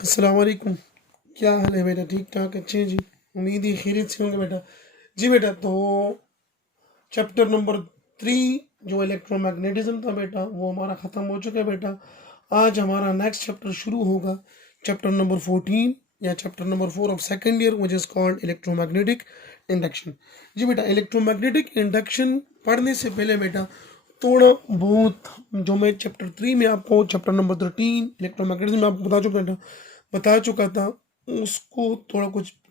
अस्सलाम वालेकुम। क्या हाल है बेटा? ठीक ठाक, अच्छे हैं जी। उम्मीद है खैरियत से होंगे बेटा। जी बेटा, तो चैप्टर नंबर 3 जो इलेक्ट्रोमैग्नेटिज्म था बेटा, वो हमारा ख़त्म हो चुका है बेटा। आज हमारा नेक्स्ट चैप्टर शुरू होगा, चैप्टर नंबर 14 या chapter number 4 of second year, which is called electromagnetic induction. जी बेटा, इलेक्ट्रोमैग्नेटिक इंडक्शन पढ़ने से पहले बेटा थोड़ा बहुत जो मैं चैप्टर 3 में आपको चैप्टर नंबर 13 इलेक्ट्रोमैग्नेटिज्म में आपको बता चुका था, उसको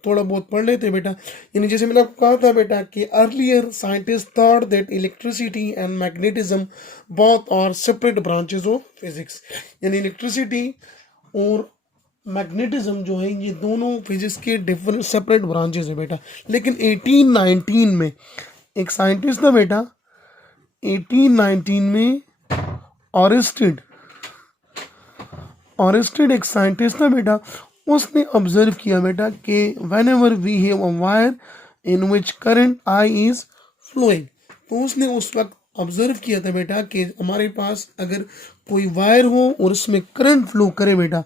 थोड़ा बहुत पढ़ लेते हैं बेटा। यानी जैसे मैंने आपको कहा था बेटा कि earlier scientist thought that electricity and magnetism both are separate branches of physics. यानी इलेक्ट्रिसिटी और मैग्नेटिज्म जो है ये दोनों फिजिक्स के डिफरेंट सेपरेट ब्रांचेस है बेटा। लेकिन 1819 में एक साइंटिस्ट था बेटा, 1819 में ऑरिस्टिड ऑरिस्टिड एक साइंटिस्ट था बेटा। उसने ऑब्जर्व किया बेटा कि whenever we have a wire in which current I is flowing, तो उसने उस वक्त ऑब्जर्व किया था बेटा कि हमारे पास अगर कोई वायर हो और उसमें करंट फ्लो करे बेटा,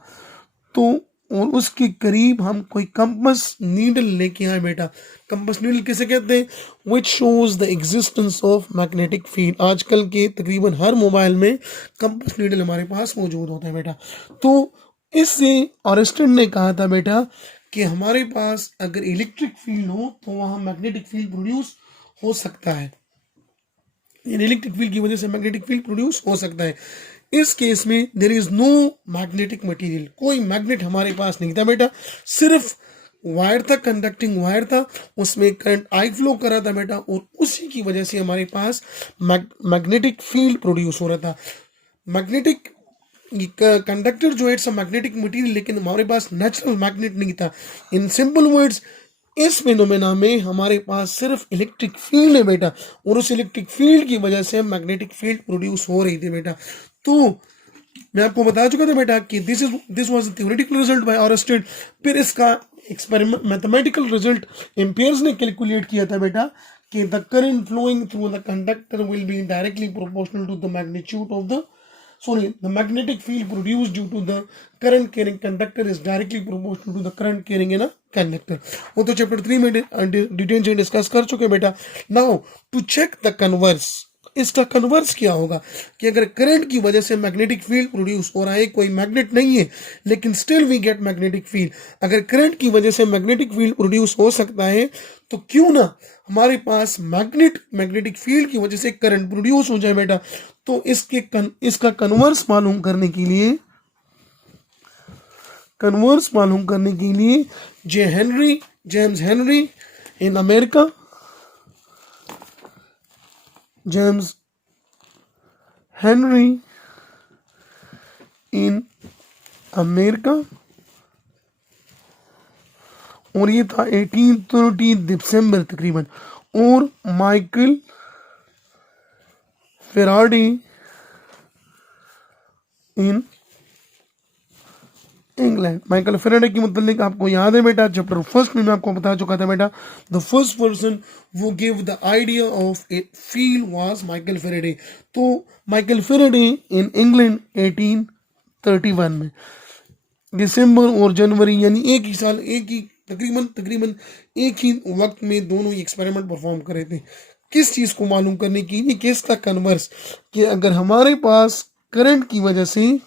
तो और उसके करीब हम कोई कंपस नीडल लेके आए बेटा। कंपस नीडल किसे कहते हैं? Which shows the existence of magnetic field. आजकल के तकरीबन हर मोबाइल में कंपस नीडल हमारे पास मौजूद होता है बेटा। तो इससे ऑरिस्टिड ने कहा था बेटा कि हमारे पास अगर इलेक्ट्रिक फील्ड हो तो वहाँ मैग्नेटिक फील्ड प्रोड्यूस हो सकता है। इलेक्ट्रिक फील्ड की वजह से मैग्नेटिक फील्ड प्रोड्यूस हो सकता है। इस केस में there is no magnetic material, कोई मैग्नेट हमारे पास नहीं था बेटा, सिर्फ वायर था, कंडक्टिंग वायर था, उसमें करंट आई फ्लो कर रहा था बेटा, और उसी की वजह से हमारे पास मैग्नेटिक फील्ड प्रोड्यूस हो रहा था। मैग्नेटिक कंडक्टर जो है इट्स अ मैग्नेटिक मटेरियल, लेकिन हमारे पास नेचुरल मैग्नेट नहीं था। इन सिंपल वर्ड्स, इस फिनोमेना में हमारे पास सिर्फ इलेक्ट्रिक फील्ड है बेटा, और उस इलेक्ट्रिक फील्ड की वजह से मैग्नेटिक फील्ड प्रोड्यूस हो रही थी बेटा। तो मैं आपको बता चुका था बेटा कि this was theoretical result by Oersted. फिर इसका एक्सपेरिमेंट मैथमेटिकल रिजल्ट एम्पियर्स ने कैलकुलेट किया था बेटा कि the current flowing through the conductor will be directly proportional to the magnitude of the the magnetic field produced due to the current carrying conductor is directly proportional to the current carrying in a conductor। वो तो chapter 3 में detail से discuss कर चुके बेटा। Now to check the converse, इसका converse क्या होगा कि अगर करंट की वजह से मैग्नेटिक फील्ड प्रोड्यूस हो रहा है, कोई मैग्नेट नहीं है लेकिन still we get magnetic field. अगर करंट की वजह से मैग्नेटिक फील्ड प्रोड्यूस हो सकता है, तो क्यों ना हमारे पास मैग्नेटिक फील्ड की वजह से करंट प्रोड्यूस हो जाए बेटा। तो इसका कन्वर्स मालूम करने के लिए James Henry in America, James Henry in America, और ये था 1830 दिसंबर तकरीबन, और Michael Faraday in England. Michael Faraday की मतलब आपको याद है बेटा, चैप्टर फर्स्ट में मैं आपको बता चुका था बेटा, द फर्स्ट पर्सन वो give the idea of a field was Michael Faraday. तो माइकल फेराडे इन इंग्लैंड 1831 में दिसंबर और जनवरी, यानी एक ही साल, एक ही तकरीबन एक ही वक्त में दोनों ही एक्सपेरिमेंट परफॉर्म करे थे। किस चीज़ को मालूम करने की? ये केस का कन्वर्स, कि अगर हमारे पास करंट की वजह से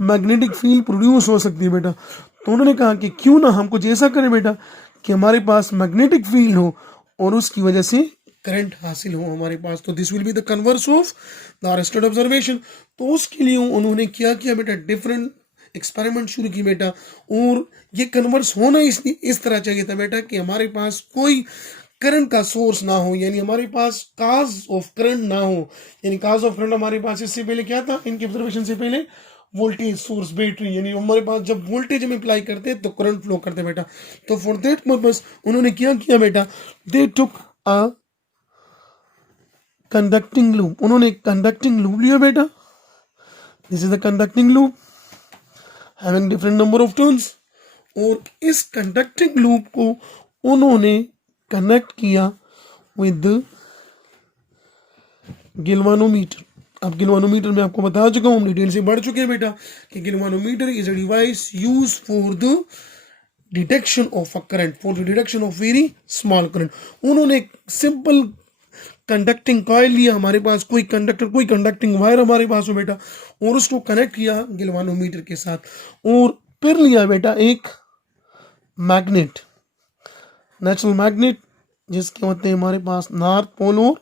मैग्नेटिक फील्ड प्रोड्यूस हो सकती है बेटा, तो उन्होंने कहा कि क्यों ना हम कुछ ऐसा करें बेटा कि हमारे पास मैग्नेटिक फील्ड हो और उसकी वजह से करंट हासिल हो हमारे पास। तो this will be the converse of the Oersted observation. तो उसके लिए उन्होंने क्या किया बेटा, डिफरेंट एक्सपेरिमेंट शुरू की बेटा, और ये कन्वर्स होना इस तरह चाहिए था बेटा कि हमारे पास कोई करंट का सोर्स ना हो, यानी हमारे पास काज ऑफ करंट ना हो। यानी काज ऑफ करंट हमारे पास इससे पहले क्या था, इनके ऑब्जर्वेशन से पहले वोल्टेज सोर्स बैटरी, यानी हमारे पास जब वोल्टेज हम अप्लाई करते हैं तो करंट फ्लो करते बेटा। तो फॉर दैट पर्पस उन्होंने क्या किया बेटा, दे टुक अ कंडक्टिंग लूप। उन्होंने कंडक्टिंग लूप लिया बेटा, this is the conducting loop having different number of turns, और इस कंडक्टिंग लूप को उन्होंने कनेक्ट किया विद गिल्वानोमीटर। अब गिलवानोमीटर में आपको बता चुका हूँ, हम डिटेल से बढ़ चुके हैं बेटा कि galvanometer is a device use for the detection of a current, for the detection of very small current. उन्होंने एक सिंपल कंडक्टिंग कॉइल लिया, हमारे पास कोई कंडक्टिंग वायर हमारे पास हो बेटा, और उसको कनेक्ट किया गिलवानोमीटर के साथ, और फिर लिया बेटा एक मैग्नेट, नेचुरल मैग्नेट, जिसके होते हैं हमारे पास नॉर्थ पोल और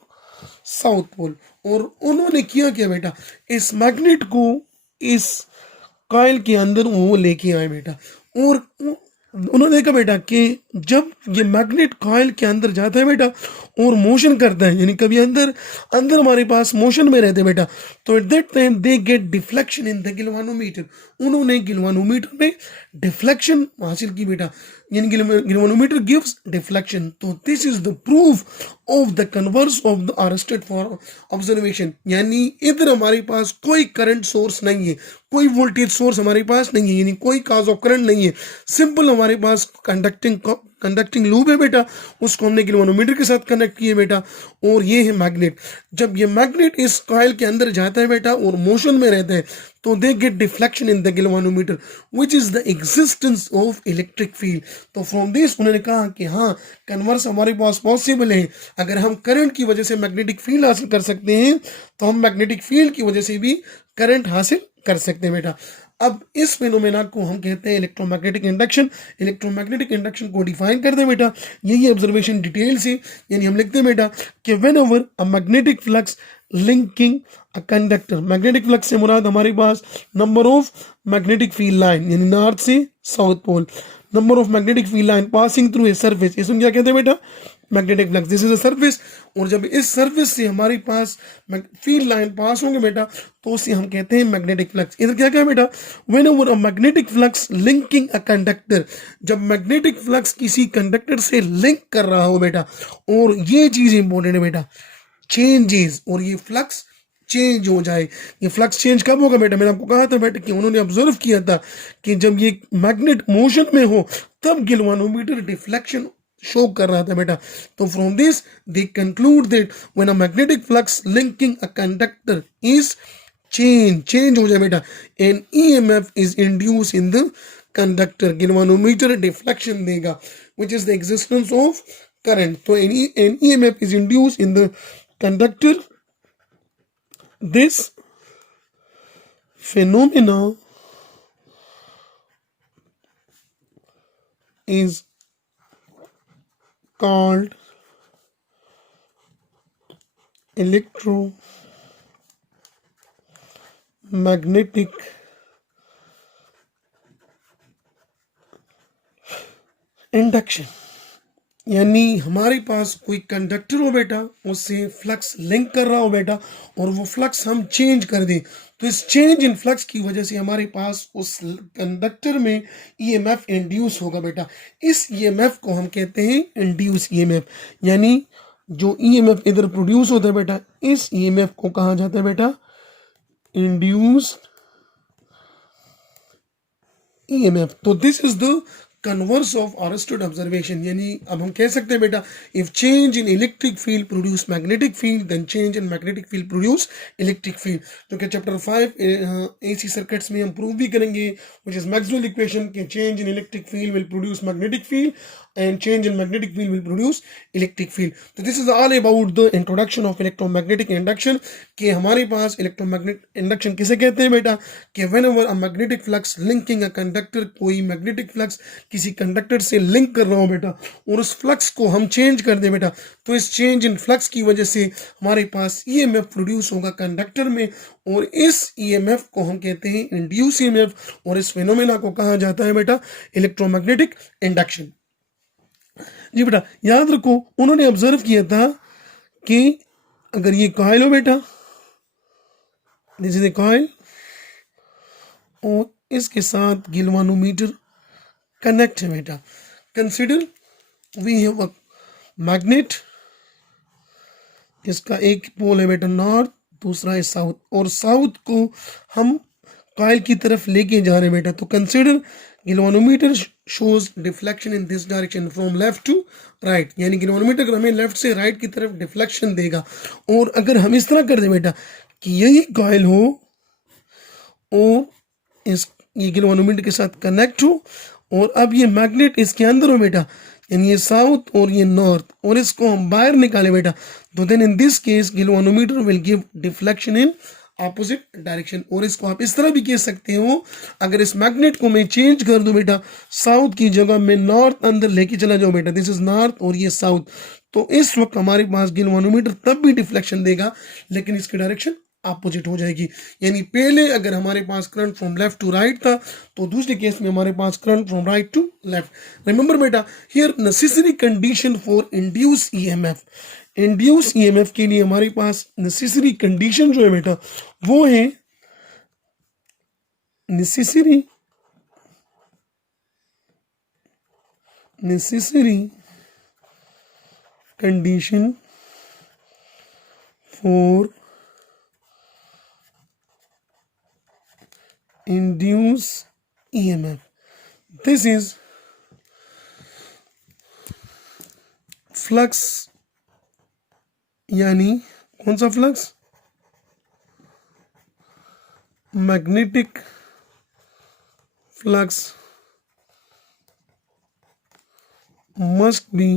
साउथ पोल, और उन्होंने किया क्या बेटा, इस मैग्नेट को इस कॉइल के अंदर वो लेके आए बेटा, और उन्होंने देखा बेटा कि जब ये मैग्नेट कॉइल के अंदर जाता है बेटा और मोशन करता है, यानी कभी अंदर अंदर हमारे पास मोशन में रहते हैं बेटा, तो at that time they get deflection in the galvanometer. उन्होंने गिलवानोमीटर में डिफ्लेक्शन हासिल की बेटा, यानी गिलवानोमीटर गिव्स डिफ्लेक्शन। तो this is the proof of the converse of the arrested for observation, यानी इधर हमारे पास कोई करंट सोर्स नहीं है, कोई वोल्टेज सोर्स हमारे पास नहीं है, यानी कोई काज ऑफ करंट नहीं है, सिंपल हमारे पास कंडक्टिंग लूप है बेटा, उसको हमने गिलवानोमीटर के साथ कनेक्ट किए बेटा, और ये है मैग्नेट। जब ये मैग्नेट इस कॉइल के अंदर जाता है बेटा और मोशन में रहता है, तो they get deflection in the galvanometer which is the existence of electric field. तो फ्रॉम दिस उन्होंने कहा कि हाँ, कन्वर्स हमारे पास पॉसिबल है। अगर हम करंट की वजह से मैग्नेटिक फील्ड हासिल कर सकते हैं, तो हम मैग्नेटिक फील्ड की वजह से भी करंट हासिल कर सकते हैं बेटा। अब इस फिनोमेना को हम कहते हैं इलेक्ट्रोमैग्नेटिक इंडक्शन। इलेक्ट्रोमैग्नेटिक इंडक्शन को डिफाइन करते हैं बेटा, यही ऑब्जर्वेशन डिटेल से, यानी हम लिखते हैं बेटा कि whenever a magnetic flux linking a conductor, magnetic flux से मुराद हमारे पास number of magnetic field line, यानी नॉर्थ से south pole, number of magnetic field line passing through a surface, इसमें क्या कहते हैं बेटा, magnetic flux, this is a surface. और जब इस सरफेस से हमारे पास फील्ड लाइन पास होंगे बेटा, तो उसे हम कहते हैं मैग्नेटिक फ्लक्स। इधर क्या क्या बेटा, when ever a magnetic flux linking a conductor, जब मैग्नेटिक फ्लक्स किसी कंडक्टर से लिंक कर रहा हो बेटा, और ये चीज इंपॉर्टेंट है बेटा, चेंजेस, और ये फ्लक्स चेंज हो जाए। ये फ्लक्स चेंज कब होगा बेटा, मैंने आपको कहा था बेटा कि उन्होंने ऑब्जर्व किया था कि जब ये मैग्नेट मोशन में हो तब गिलवानोमीटर डिफ्लेक्शन शो कर रहा था बेटा। तो from this they conclude that when a magnetic flux linking a conductor is change हो जाए बेटा, an EMF is induce in the conductor, galvanometer deflection देगा which is the existence of current. तो an EMF is induce in the conductor, this phenomena is called electromagnetic induction। यानी हमारे पास कोई conductor हो बेटा, उससे फ्लक्स लिंक कर रहा हो बेटा, और वो फ्लक्स हम चेंज कर दें, तो इस चेंज इन फ्लक्स की वजह से हमारे पास उस कंडक्टर में ईएमएफ इंड्यूस होगा बेटा। इस ईएमएफ को हम कहते हैं इंड्यूस ईएमएफ, यानी जो ईएमएफ इधर प्रोड्यूस होता है बेटा, इस ईएमएफ को कहा जाता है बेटा इंड्यूस्ड ईएमएफ। तो this is the converse of Oersted's observation, यानी अब हम कह सकते हैं बेटा, if change in electric field produce magnetic field, then change in magnetic field produce electric field. तो क्या चैप्टर 5 एसी सर्किट्स में हम प्रूव भी करेंगे, व्हिच इज मैक्सवेल इक्वेशन, कि change in electric field will produce magnetic field and change in magnetic field will produce electric field. So this is all about the introduction of electromagnetic induction, कि हमारे पास electromagnetic induction किसे कहते हैं बेटा, कि whenever a magnetic flux linking a conductor, कोई magnetic flux किसी conductor से लिंक कर रहा हो बेटा, और उस फ्लक्स को हम चेंज कर दें बेटा, तो इस चेंज इन फ्लक्स की वजह से हमारे पास ईएमएफ प्रोड्यूस होगा कंडक्टर में, और इस ईएमएफ को हम कहते हैं इंड्यूस ईएमएफ, और इस फिनोमेना को कहा जाता है बेटा इलेक्ट्रोमैग्नेटिक इंडक्शन। जी बेटा याद रखो, उन्होंने ऑब्जर्व किया था कि अगर ये कॉइल हो बेटा, दिस इज ए कॉइल, और इसके साथ गिलवानोमीटर कनेक्ट है बेटा। Consider we have a magnet, इसका एक पोल है बेटा नॉर्थ, दूसरा है साउथ, और साउथ को हम कॉइल की तरफ लेके जा रहे हैं बेटा। तो consider galvanometer shows deflection in this direction from left to right, यानी गिलवानोमीटर हमें लेफ्ट से राइट की तरफ डिफ्लेक्शन देगा। और अगर हम इस तरह कर दें बेटा कि यही कॉइल हो और इस ये गैल्वेनोमीटर के साथ कनेक्ट हो और अब ये मैग्नेट इसके अंदर हो बेटा, यानी ये साउथ और ये नॉर्थ, और इसको हम बाहर निकाले बेटा, तो then in this case galvanometer will give deflection in opposite direction. और इसको आप इस तरह भी कह सकते हो, अगर इस मैग्नेट को मैं चेंज कर दूं बेटा, साउथ की जगह मैं नॉर्थ अंदर लेके चला जाऊं बेटा, दिस इज नॉर्थ और ये साउथ, तो इस वक्त हमारे पास गैल्वेनोमीटर तब भी डिफ्लेक्शन देगा लेकिन इसकी डायरेक्शन अपोजिट हो जाएगी। यानी पहले अगर हमारे पास current from left to right था, तो दूसरे केस में हमारे पास current from right to left. Remember बेटा, here necessary condition for induce EMF, induce EMF के लिए हमारे पास नेसेसरी कंडीशन जो है बेटा वो है necessary condition for induce EMF. This is flux, यानी कौन सा flux? Magnetic flux must be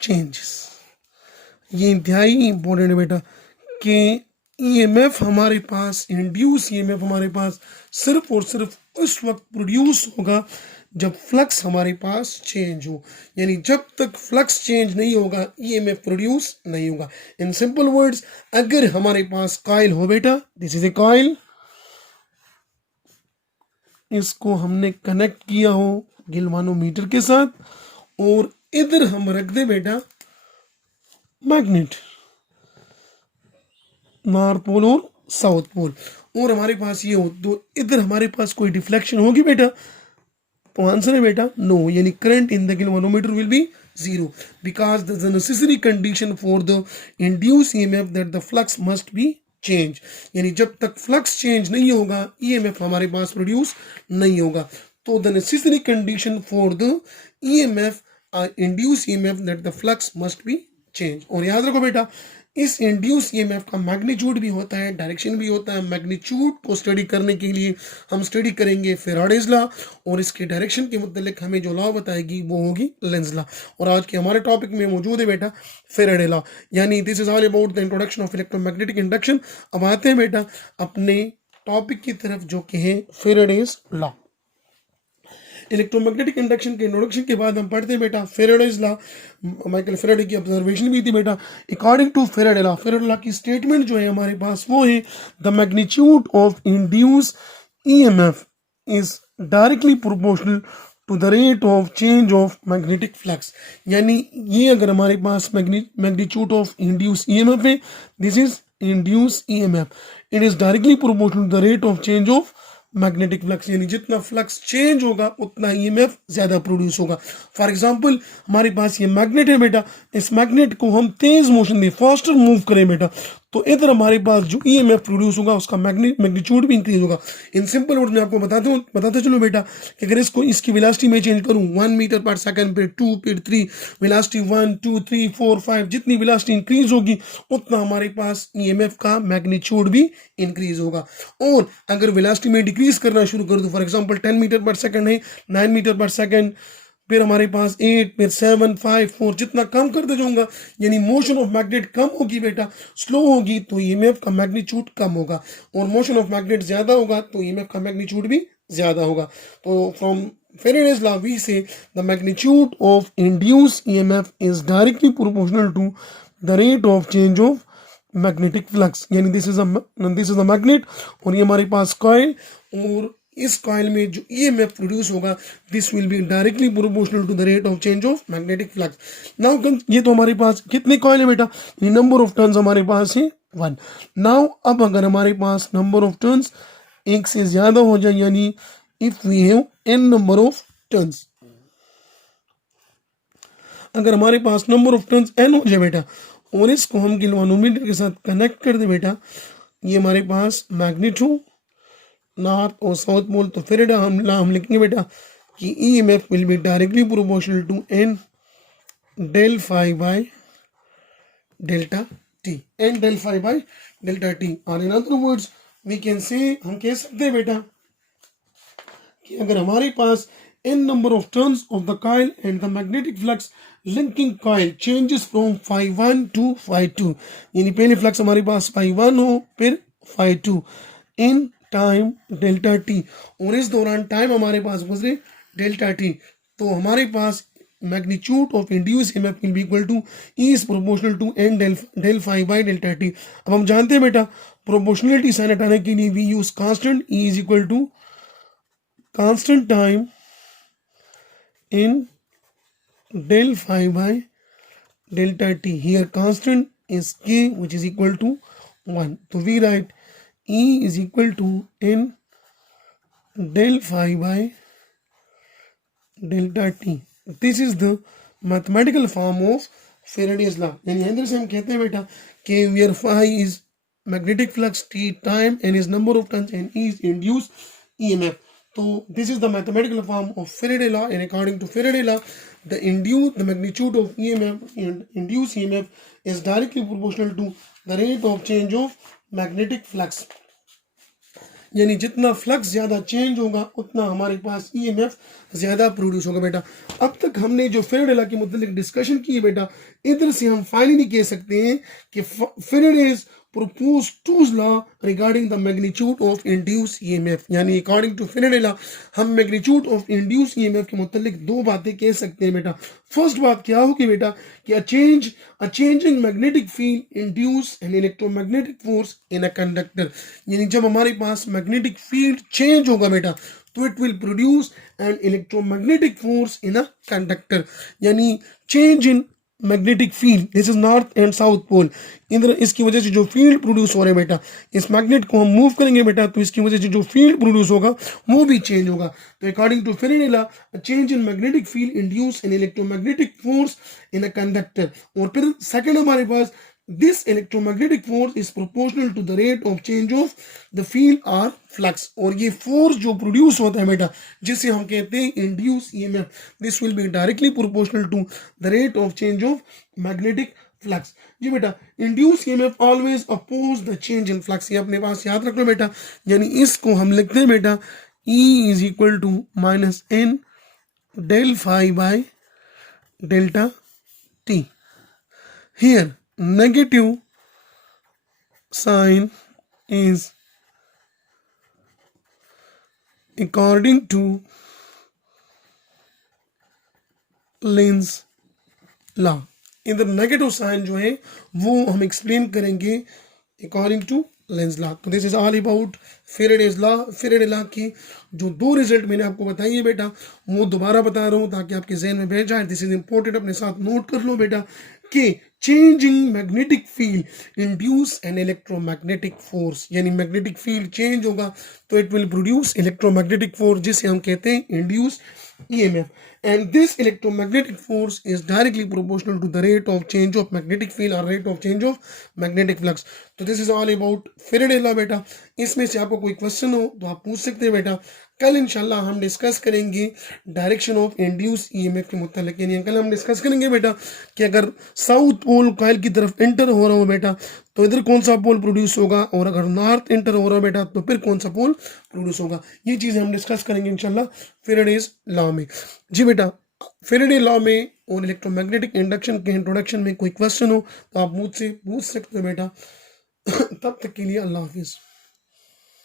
changes. ये इंतहाई इंपॉर्टेंट है बेटा कि ईएमएफ हमारे पास, इंड्यूस ईएमएफ हमारे पास सिर्फ और सिर्फ उस वक्त प्रोड्यूस होगा जब फ्लक्स हमारे पास चेंज हो, यानी जब तक फ्लक्स चेंज नहीं होगा ईएमएफ प्रोड्यूस नहीं होगा। इन सिंपल वर्ड्स, अगर हमारे पास कॉइल हो बेटा, दिस इज ए कॉइल, इसको हमने कनेक्ट किया हो गैल्वेनोमीटर के साथ और इधर हम रख दे बेटा मैग्नेट, नॉर्थ पोल और साउथ पोल, और हमारे पास ये हो, तो इधर हमारे पास कोई डिफ्लेक्शन होगी बेटा? तो आंसर है बेटा नो, यानी current in the galvanometer will be zero because the necessary condition for the induce EMF that the flux must be change, यानी जब तक फ्लक्स चेंज नहीं होगा ईएमएफ हमारे पास प्रोड्यूस नहीं होगा। तो the necessary condition for the EMF induce EMF that the flux must be change. और याद रखो बेटा, इस इंड्यूस ईएमएफ का मैग्नीट्यूड भी होता है, डायरेक्शन भी होता है। मैग्नीट्यूड को स्टडी करने के लिए हम स्टडी करेंगे फैराडेज लॉ, और इसके डायरेक्शन के मुतालिक हमें जो लॉ बताएगी वो होगी लेंज लॉ। और आज के हमारे टॉपिक में मौजूद है बेटा फैराडे लॉ, यानी this is all about the introduction of electromagnetic induction. अब आते हैं बेटा अपने टॉपिक की तरफ जो कि है फैराडेज लॉ। इलेक्ट्रोमैग्नेटिक इंडक्शन के इंट्रोडक्शन के बाद हम पढ़ते हैं बेटा फैराडेज लॉ। माइकल फैराडे की ऑब्जर्वेशन भी थी बेटा। अकॉर्डिंग टू फैराडे लॉ की स्टेटमेंट जो है हमारे पास वो है the magnitude of induce EMF is directly proportional to the rate of change of magnetic flux, यानी ये अगर हमारे पास मैग्नीट्यूड ऑफ इंड्यूस ईएमएफ है, this is induce EMF, it is directly proportional to the rate of change of magnetic flux, यानी जितना flux change होगा उतना ईएमएफ ज्यादा प्रोड्यूस होगा। फॉर एग्जांपल हमारे पास ये मैग्नेट है बेटा, इस मैग्नेट को हम तेज मोशन दें, फास्टर मूव करें बेटा, तो इधर हमारे पास जो ईएमएफ प्रोड्यूस होगा उसका मैग्नीट्यूड भी इंक्रीज होगा। इन सिंपल वर्ड में आपको बताते चलो बेटा कि अगर इसकी वेलोसिटी में चेंज करूं 1 मीटर पर सेकंड, फिर 2, फिर 3, वेलोसिटी 1, 2, 3, 4, 5, जितनी वेलोसिटी इंक्रीज होगी उतना हमारे पास ईएमएफ का मैग्नीट्यूड भी इंक्रीज होगा। और अगर वेलोसिटी में डिक्रीज करना शुरू कर दो, फॉर एग्जांपल 10 मीटर पर सेकंड है, 9 मीटर पर सेकंड, फिर हमारे पास 8, फिर 7, 5, 4, जितना कम करते जाऊंगा यानी मोशन ऑफ मैग्नेट कम होगी बेटा, स्लो होगी तो ईएमएफ का मैग्नीट्यूड कम होगा, और मोशन ऑफ मैग्नेट ज्यादा होगा तो ईएमएफ का मैग्नीट्यूड भी ज्यादा होगा। तो from Faraday's law we say the magnitude of induced EMF is directly proportional to the rate of change of magnetic flux, यानी this is a magnet और ये हमारे पास कॉइल, और इस कॉइल में जो EMF प्रोड्यूस होगा this will be directly proportional to the rate of change of magnetic flux. Now ये तो हमारे पास कितने कॉइल है बेटा, ये नंबर ऑफ टर्न्स हमारे पास है 1। नाउ अब अगर हमारे पास नंबर ऑफ टर्न्स एक से ज्यादा हो जाए, यानी if we have n number of turns, अगर हमारे पास नंबर ऑफ टर्न्स n हो जाए बेटा और इसको हम गैल्वेनोमीटर के साथ कनेक्ट कर दे बेटा, ये हमारे पास मैग्नेट हो नॉर्थ और साउथ पोल, तो फिर हम लिखेंगे बेटा कि EMF will be directly proportional to n del phi by delta t n del phi by delta t, और in other words we can say, हम कह सकते हैं बेटा कि अगर हमारे पास n number of turns of the coil and the magnetic flux linking coil changes from phi 1 to phi 2, यानी पहले फ्लक्स हमारे पास phi 1 हो फिर phi 2 in time delta T, और इस दौरान टाइम हमारे पास गुजरे डेल्टा टी, तो हमारे पास magnitude of induce EMF will be equal to E is proportional to N del phi by delta T. अब हम जानते हैं बेटा प्रोपोर्शनलिटी साइन हटाने के लिए we use constant E is equal to constant time N del phi by delta t. Here constant is k which is equal to 1. So we write E is equal to n del phi by delta t. This is the mathematical form of Faraday's law. यानी अंदर से हम कहते हैं बेटा कि where phi is magnetic flux, t time, and is number of turns, and E is induced EMF. So this is the mathematical form of Faraday law, and according to Faraday law, the magnitude of EMF and induced EMF is directly proportional to the rate of change of magnetic flux. यानी जितना flux ज्यादा change होगा उतना हमारे पास EMF ज्यादा produce होगा बेटा। अब तक हमने जो फेरेडे लॉ के मुतालिक डिस्कशन की है बेटा, इधर से हम फाइनली कह सकते हैं कि Faraday's proposed two law regarding the magnitude of induced EMF, यानी अकॉर्डिंग टू फेरेडे लॉ हम मैग्नीट्यूड ऑफ इंड्यूस EMF के मुतालिक दो बातें कह सकते हैं बेटा। फर्स्ट बात क्या होगी बेटा कि a change in magnetic field induce an electromagnetic force in a conductor, यानी जब हमारे पास मैग्नेटिक फील्ड चेंज होगा बेटा तो it will produce an electromagnetic force in a conductor, यानी change in magnetic field, this is north and south pole, इधर इसकी वजह से जो फील्ड प्रोड्यूस हो रहे हैं बेटा, इस मैग्नेट को हम मूव करेंगे बेटा तो इसकी वजह से जो फील्ड प्रोड्यूस होगा वो भी चेंज होगा। तो according to Faraday law change in magnetic field induce an electromagnetic force in a conductor, और फिर सेकंड हमारे पास this electromagnetic force is proportional to the rate of change of the field or flux, और ये force जो produce होता है बेटा जिसे हम कहते हैं induce EMF, this will be directly proportional to the rate of change of magnetic flux. जी बेटा induce EMF always oppose the change in flux, ये अपने पास याद रख लो बेटा, यानी इसको हम लिखते हैं बेटा E is equal to minus N del phi by delta T. Here negative sign is according to Lenz's law, इधर नेगेटिव साइन जो है वो हम एक्सप्लेन करेंगे अकॉर्डिंग टू लेंस लॉ। तो this is all about Faraday's law. Faraday law की जो दो रिजल्ट मैंने आपको बताई है बेटा वो दोबारा बता रहा हूँ ताकि आपके जहन में बैठ जाए। दिस इज इंपॉर्टेंट, अपने साथ नोट कर लो बेटा कि changing magnetic field induce an electromagnetic force, यानी मैग्नेटिक फील्ड चेंज होगा तो it will produce electromagnetic force जिसे हम कहते हैं induce EMF, and this electromagnetic force is directly proportional to the rate of change of magnetic field or rate of change of magnetic flux. तो this is all about Faraday law बेटा। इसमें से आपको कोई क्वेश्चन हो तो आप पूछ सकते हैं बेटा। कल इंशाल्लाह हम डिस्कस करेंगे डायरेक्शन ऑफ इंड्यूस ईएमएफ के मुतालिक, यानी कल हम डिस्कस करेंगे बेटा कि अगर साउथ पोल कॉइल की तरफ एंटर हो रहा हो बेटा तो इधर कौन सा पोल प्रोड्यूस होगा, और अगर नॉर्थ एंटर हो रहा है बेटा तो फिर कौन सा पोल प्रोड्यूस होगा। ये चीज़ें हम डिस्कस करेंगे इंशाल्लाह फेरेडेज लॉ में। जी बेटा फेरेडे लॉ में और इलेक्ट्रोमैग्नेटिक इंडक्शन के इंट्रोडक्शन में कोई क्वेश्चन हो तो आप मुझसे पूछ सकते हो बेटा। तब तक के लिए अल्लाह हाफिज़।